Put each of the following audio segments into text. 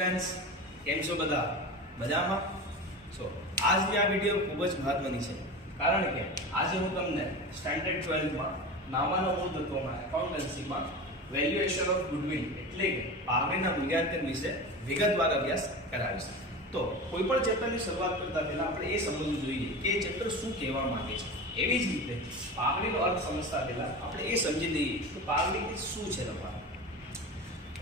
Friends, કેમ છો બધા? મજામાં? સો આજની આ વિડીયો ખૂબ જ મહત્વની છે, કારણ કે આજે હું તમને સ્ટાન્ડર્ડ 12માં નામાના મૂળ તત્વોમાં એકાઉન્ટન્સીમાં વેલ્યુએશન ઓફ ગુડવિલ એટલે કે પાગડીના મૂલ્યાંકન વિશે વિગતવાર અભ્યાસ કરાવીશ. તો કોઈ પણ ચેપ્ટરની શરૂઆત કરતા પહેલા આપણે એ સમજવું જોઈએ કે એ ચેપ્ટર શું કહેવા માંગે છે. એવી જ રીતે પાગડીનો અર્થ સમજતા પહેલા આપણે એ સમજી લઈએ કે પાગડી શું છે. તમારે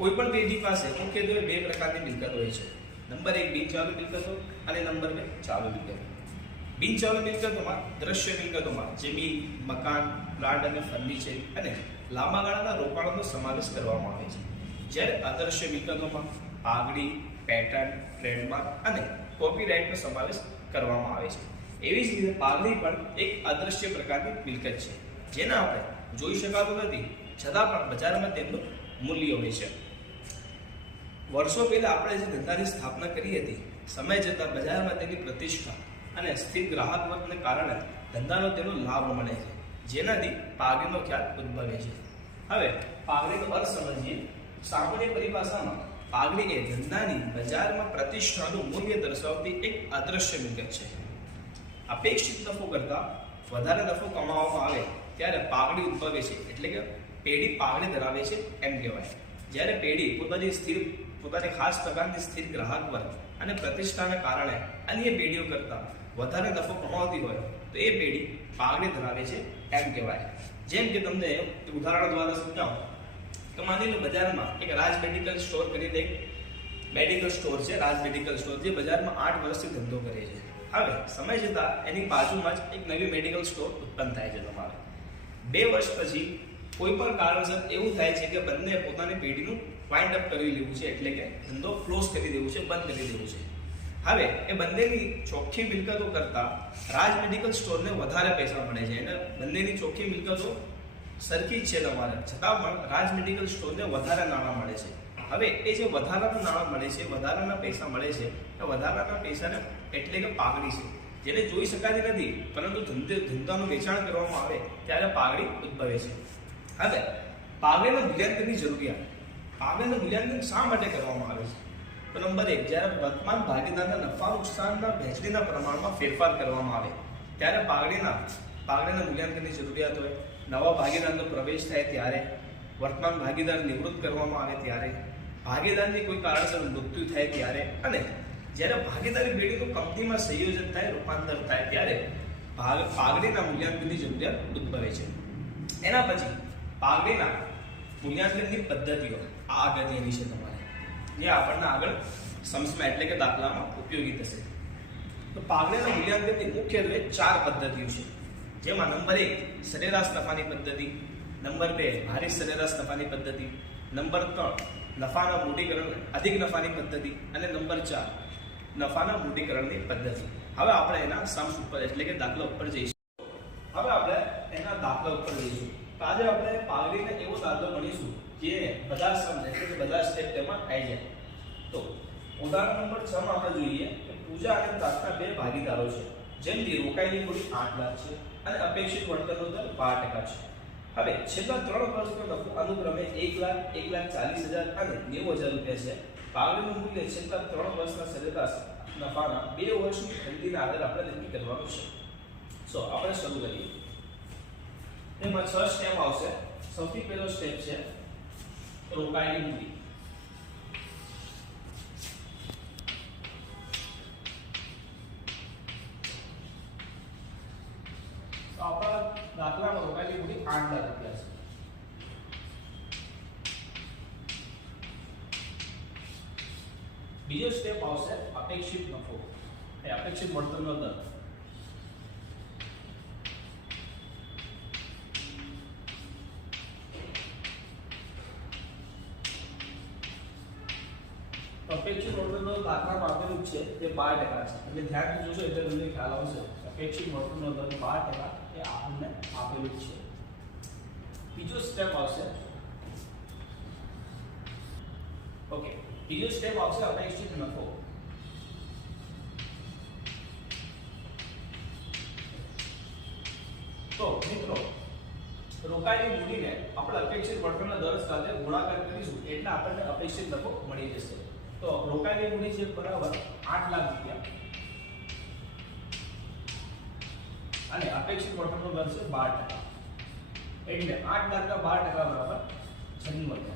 કોઈ પણ પેઢી પાસે મુખ્યત્વે બે પ્રકારની મિલકત હોય છે. નંબર 1 બિનચાલુ મિલકતો અને નંબર 2 ચાલુ મિલકતો. બિનચાલુ મિલકતોમાં દ્રશ્ય મિલકતોમાં જમીન, મકાન, પ્લાન્ટ અને ફર્નિચર અને લાંબા ગાળાના રોકાણોનો સમાવેશ કરવામાં આવે છે. જ્યારે અદ્રશ્ય મિલકતોમાં પાગડી, પેટર્ન, ટ્રેડમાર્ક અને કોપીરાઇટનો સમાવેશ કરવામાં આવે છે. એવી જ રીતે પાગડી પણ એક અદ્રશ્ય પ્રકારની મિલકત છે, જેને આપણે જોઈ શકાતું નથી, છતાં પણ બજારમાં તેમનું મૂલ્ય હોય છે. વર્ષો પહેલા આપણે જે ધંધાની સ્થાપના કરી હતી, સમય જતાં બજારમાં તેની પ્રતિષ્ઠા અને સ્થિર ગ્રાહક વર્ગને કારણે ધંધાનો તેનો લાભ મળે છે, જેનાથી પાગડીનો ખ્યાલ ઉદ્ભવે છે. હવે પાગડીનો અર્થ સમજીએ. સામાન્ય પરિભાષામાં પાગડી એ ધંધાની બજારમાં પ્રતિષ્ઠાનું મૂલ્ય દર્શાવતી એક અદ્રશ્ય મિલકત છે. અપેક્ષિત નફો કરતાં વધારે નફો કમાવામાં આવે ત્યારે પાગડી ઉદ્ભવે છે, એટલે કે પેઢી પાગડી ધરાવે છે એમ કહેવાય. જ્યારે પેઢી પોતાની ખાસ પ્રકારની સ્થિર ગ્રાહક વર્ગ અને પ્રતિષ્ઠાના કારણે અન્ય પેઢીઓ કરતાં વધારે નફો કમાવતી હોય તો એ પેઢી પાગડી ધરાવે છે એમ કહેવાય. જેમ કે તમને ઉદાહરણ દ્વારા સમજાવું તો માની લો બજારમાં એક રાજ મેડિકલ સ્ટોર કરીને એક મેડિકલ સ્ટોર છે, રાજ મેડિકલ સ્ટોર, જે બજારમાં 8 વર્ષથી ધંધો કરે છે. હવે સમય જતાં એની બાજુમાં જ એક નવી મેડિકલ સ્ટોર ઉત્પન્ન થાય છે. તમારે 2 વર્ષ પછી કોઈ પણ કારણસર એવું થાય છે કે બંને પોતાની પેઢીનું વાઇન્ડ અપ કરી લેવું છે, એટલે કે ધંધો ક્લોઝ કરી દેવું છે, બંધ કરી દેવું છે. હવે એ બંનેની ચોખ્ખી મિલકતો કરતાં રાજ મેડિકલ સ્ટોરને વધારે પૈસા મળે છે, અને બંનેની ચોખ્ખી મિલકતો સરખી જ છે તમારે, છતાં પણ રાજ મેડિકલ સ્ટોરને વધારે નાણાં મળે છે. હવે એ જે વધારાના નાણાં મળે છે, વધારાના પૈસા મળે છે, એ વધારાના પૈસાને એટલે કે પાગડી છે, જેને જોઈ શકાતી નથી, પરંતુ ધંધાનું વેચાણ કરવામાં આવે ત્યારે પાગડી ઉદ્ભવે છે. હવે પાગડીના મૂલ્યાંકનની જરૂરિયાત. પાગડીનું મૂલ્યાંકન શા માટે કરવામાં આવે છે? તો નંબર 1, જ્યારે વર્તમાન ભાગીદારના નફા નુકસાનના વહેંચણીના પ્રમાણમાં ફેરફાર કરવામાં આવે ત્યારે પાગડીના મૂલ્યાંકનની જરૂરિયાત હોય. નવા ભાગીદારનો પ્રવેશ થાય ત્યારે, વર્તમાન ભાગીદાર નિવૃત્ત કરવામાં આવે ત્યારે, ભાગીદારની કોઈ કારણસર મૃત્યુ થાય ત્યારે, અને જ્યારે ભાગીદારી પેઢીનું કંપનીમાં સંયોજન થાય, રૂપાંતર થાય ત્યારે પાગડીના મૂલ્યાંકનની જરૂરિયાત ઉદ્ભવે છે. એના પછી પાગડીના મૂલ્યાંકનની પદ્ધતિઓ આ અગત્યની છે તમારે, જે આપણને આગળ સમજમાં એટલે કે દાખલામાં ઉપયોગી થશે. તો પાગડીના મૂલ્યાંકનની મુખ્યત્વે 4 પદ્ધતિઓ છે, જેમાં નંબર 1 સરેરાશ નફાની પદ્ધતિ, નંબર 2 ભારિત સરેરાશ નફાની પદ્ધતિ, નંબર 3 નફાના મૂડીકરણ અધિક નફાની પદ્ધતિ, અને નંબર 4 નફાના મૂડીકરણની પદ્ધતિ. હવે આપણે એના સમ્સ ઉપર એટલે કે દાખલા ઉપર જઈશું. હવે આપણે એના દાખલા ઉપર જઈશું. તો આજે આપણે પાગડીને એવો દાખલો ગણીશું જે બધા સમ એટલે કે બધા સ્ટેપ તેમાં આવી જાય. તો ઉદાહરણ નંબર 6 માં આપણે જોઈએ કે પૂજા અને પ્રાર્થના 2 ભાગીદારો છે, જેમની રોકાયેલી મૂડી 8 લાખ છે અને અપેક્ષિત વળતરનો દર 12% છે. હવે છેલ્લા 3 વર્ષનો નફો અનુક્રમે 1 લાખ, 1,40,000 અને 90,000 રૂપિયા છે. પાગડીનું મૂલ્ય છેલ્લા 3 વર્ષના સરેરાશ નફાના 2 વર્ષની ખરીદીના આધારે આપણે નક્કી કરવાનું છે. સો આપણે શરૂ કરીએ. એમાં 6 સ્ટેપ આવશે. સૌથી પહેલો સ્ટેપ છે રોકાયેલી મૂડી. તો આપણા દાખલામાં રોકાયેલી મૂડી 8 લાખ રૂપિયા છે. બીજો સ્ટેપ આવશે અપેક્ષિત નફો, એ અપેક્ષિત વળતરનો દર. અપેક્ષિત વળતરનો દાખલામાં આપેલું છે તે 12% છે, એટલે ધ્યાનથી જોશો એટલે તમને ખ્યાલ આવશે. અપેક્ષિત વળતરનો દર 12% એ આપણને આપેલું છે. બીજો સ્ટેપ આવશે અપેક્ષિત નફો. તો મિત્રો રોકાયેલી મૂડીને આપણે અપેક્ષિત વળતરના દર સાથે ગુણાકાર કરીશું એટલે આપણને અપેક્ષિત નફો મળી જશે. તો રોકાયેલી રોકાયેલી મૂડી છે બરાબર 8 લાખ રૂપિયા અને અપેક્ષિત વળતરનો દર છે 12%. એટલે 8 લાખના 12% બરાબર 96,000.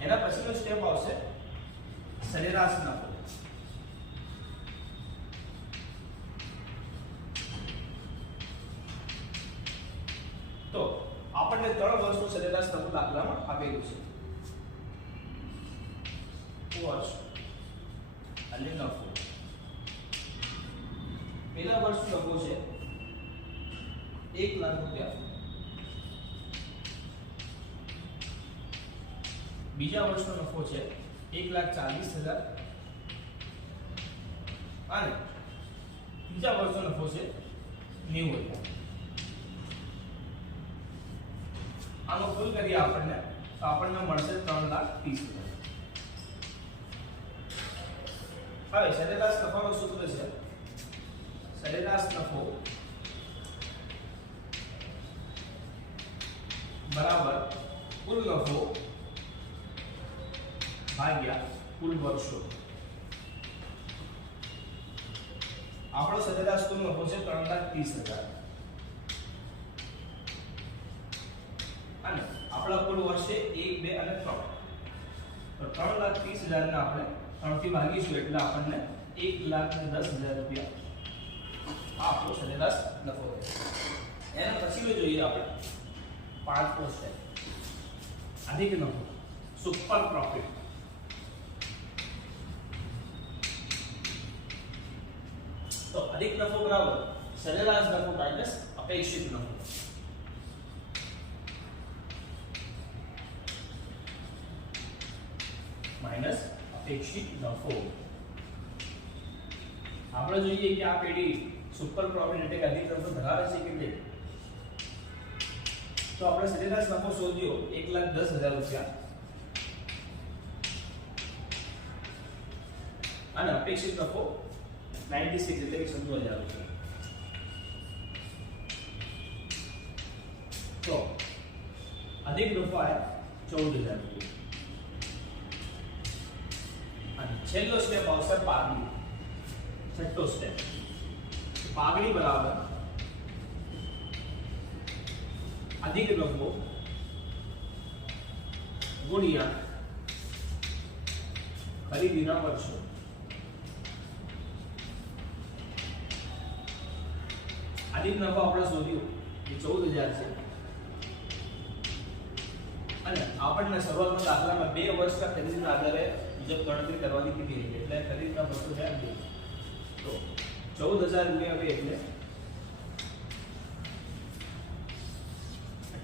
એના પછીનો સ્ટેપ આવશે સરેરાશ નફો. તો આપણને 3 વર્ષનું સરેરાશ નફો દાખલામાં આપેલું છે. વર્ષ અને નફો. પહેલા વર્ષનો નફો છે 1 લાખ રૂપિયા. બીજા વર્ષનો નફો છે 1,40,000 અને ત્રીજા વર્ષનો નફો છે 90,000. આનો કુલ કરીએ આપણને તો આપણને મળશે 3,30,000. હવે સરેરાશ નફાનું સૂત્ર છે સરેરાશ નફો બરાબર કુલ નફો ભાગ્યા કુલ વર્ષો. આપણો સરેરાશ કુલ નફો છે 3,30,000 અને આપણા કુલ વર્ષ છે 1, 2 અને 3. તો 3,30,000 ને આપણે 3 થી ભાગીશું એટલે આપણને 1,10,000 રૂપિયા આપણો સરેરાશ નફો થશે. એના પછી જોઈએ આપણે 5% અધિક નફો સુપર પ્રોફિટ. તો અધિક નફો બરાબર સરેરાશ નફો માઈનસ અપેક્ષિત નફો. માઈનસ અપેક્ષિત નફો. આપણે જોઈએ કે આ પેઢી સુપર પ્રોફિટ એટલે કે અધિક નફો ધરાવે છે કે નહીં. તો આપણે સરેરાશ નફો શોધ્યો 1,10,000 રૂપિયા અને અપેક્ષિત નફો 96 એટલે કે 96,000 રૂપિયા. તો અધિક નફો આયા 14,000 રૂપિયા. અને છેલ્લો સ્ટેપ આવશે પાગડી. છઠ્ઠો સ્ટેપ પાગડી બરાબર અધિક નફો ગુણ્યા ખરીદીના વર્ષો. અધિક નફો આપણે શોધ્યું કે 14,000 છે અને આપણને શરૂઆતના દાખલામાં 2 વર્ષના ખરીદીના આધારે મુજબ ગણતરી કરવાની કીધી હતી. એટલે ખરીદના વર્ષો છે 2. તો 14,000 ગુણ્યા 2 એટલે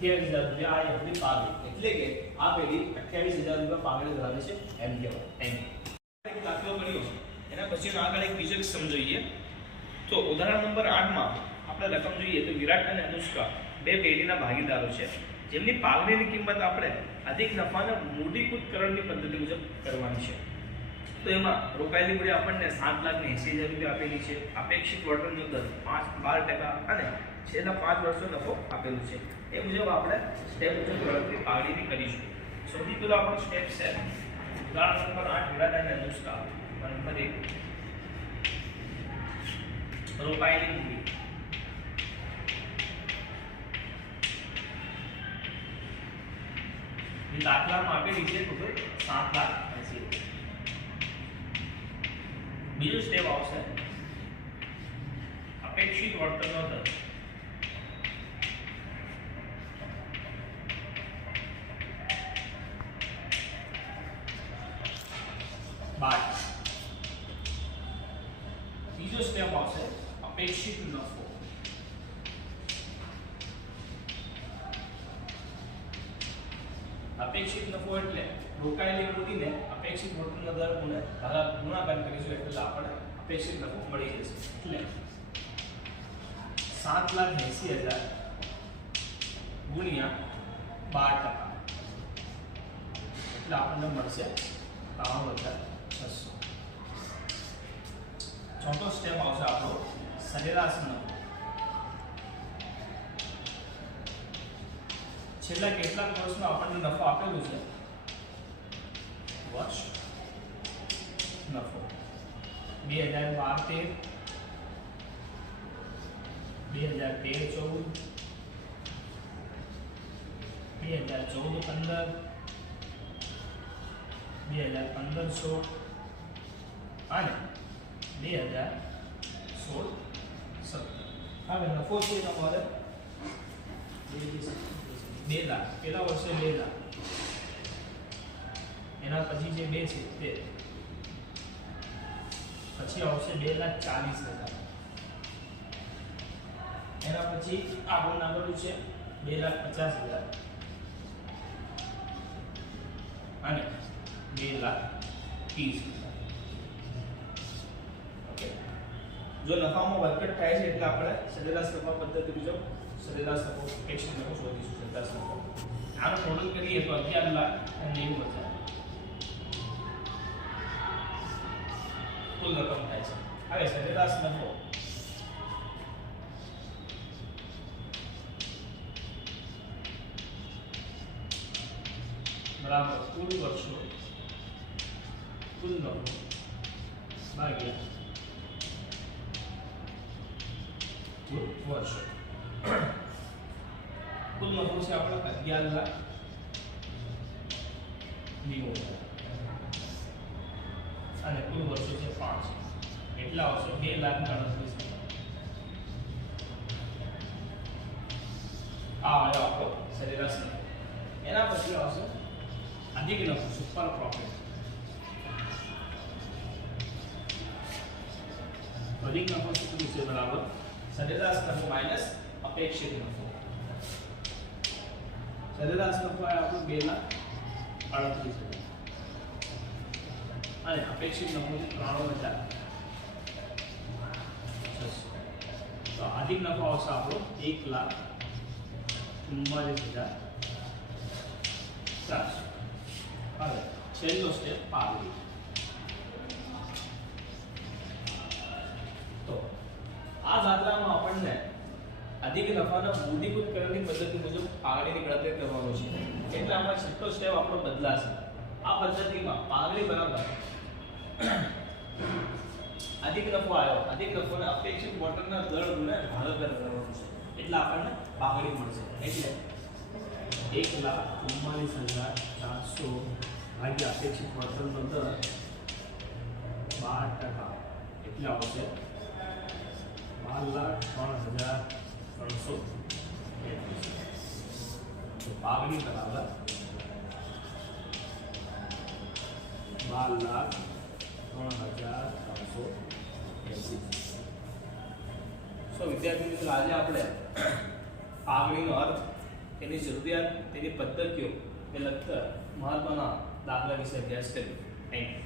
28,000 રૂપિયા. આ આપણી પાગડી એટલે કે આ પેઢી 28,000 રૂપિયા પાગડી ધરાવે છે એમ કહેવાય. એક દાખલો ગણ્યો એના પછીનો આગળ એક બીજો સમજીએ. તો ઉદાહરણ નંબર 8 માં આપણે રકમ જોઈએ તો વિરાટ અને અનુષ્કા 2 પેઢીના ભાગીદારો છે જેમની પાગડીની કિંમત આપણે અધિક નફાના મૂડીકૃતકરણની પદ્ધતિ મુજબ કરવાની છે. તો એમાં રોકાયેલી મૂડી આપણને 7,80,000 રૂપિયા આપેલી છે. અપેક્ષિત વળતરનો દર 12% અને છેલ્લા 5 વર્ષનો નફો આપેલું છે. એ મુજબ આપણે સ્ટેપ મુજબ ગણતરી પાગડીની કરીશું. સૌથી પહેલો આપણો સ્ટેપ છે ઉદાહરણ નંબર 8 વિરાટ અને અનુષ્કા. નંબર 1 રોકાયેલી મૂડી. દાખલામાં આપેલી છે તો 7,80,000. બીજો સ્ટેપ આવશે અપેક્ષિત વળતરનો દર. ત્રીજો સ્ટેપ આવશે અપેક્ષિત નફો. અપેક્ષિત નફો એટલે રોકાયેલી મૂડીને અપેક્ષિત વળતરનો દર ગુણાકાર કરીશું એટલે આપણે અપેક્ષિત નફો મળી જશે. એટલે 7,80,000 ગુણ્યા 12% એટલે આપણને મળશે 53,600. ચોથો સ્ટેપ આવશે આપણો સરેરાશ નફો. છેલ્લા કેટલાક વર્ષનો આપણને નફો આપેલું છે વર્ષ નફો 2012-13 2013-14 2014-15 2015-16 અને 2016-17 હવે નફો છે તમારે 2 લાખ પેલા વર્ષે 2 લાખ એના પછી જે 2 છે તે પછી આવશે 2,40,000 એના પછી આગળ નાખેલું છે 2,50,000 અને 2,30,000. ઓકે, જો નફામાં વધઘટ થાય છે એટલે આપણે સરેરાશ નફા પદ્ધતિ મુજબ સરેરાશ નફો અપેક્ષિત નફો શોધીશું. સરેરાશ નફો આનો ટોટલ કરીએ તો 11,90,000 કુલ રકમ થાય છે. હવે સરેરાશ નફો બરાબર કુલ વર્ષો કુલ નફો ભાગ્યા કુલ વર્ષો. કુલ નફો છે આપણે 11,90,000 અને કુલ વર્ષો છે 5 એટલા આવશે 2,38,000. આ આવ્યો આપણો સરેરાશ નફો. એના પછી આવશે અધિક નફો સુપર પ્રોફિટ. અધિક નફો શું છે? બરાબર સરેરાશ નફો માઈનસ અપેક્ષિત નફો. સરેરાશ નફો આ આપણો 2,38,000 અને અપેક્ષિત નફો છે 93,000. તો અધિક નફો આવશે આપણો 1,44,400. હવે છેલ્લો સ્ટેપ પાઘડી. તો આ દાખલામાં આપણને અધિક નફાના મૂડીકૃત કરણની પદ્ધતિ મુજબ પાઘડીની ગણતરી કરવાનો છે. એટલે આમાં છેલ્લો સ્ટેપ આપણો બદલાશે. આ પદ્ધતિમાં પાઘડી બરાબર અધિક નફો આવ્યો, અધિક નફોને અપેક્ષિત વળતરના દર ગુણ્યા ભાગાકાર કરવાનો છે. એટલે આપણને પાઘડી મળશે. એટલે 1,44,400 ભાગ્યા અપેક્ષિત વળતરનો દર 12%. એટલે આવશે 12,03,333. તો પાઘડી બરાબર 12,03,333. સો વિદ્યાર્થી મિત્રો, આજે આપણે પાઘડીનો અર્થ, તેની જરૂરિયાત, તેની પદ્ધતિઓ ને લગતા મહત્વના દાખલા વિશે અભ્યાસ કર્યો. Thank you.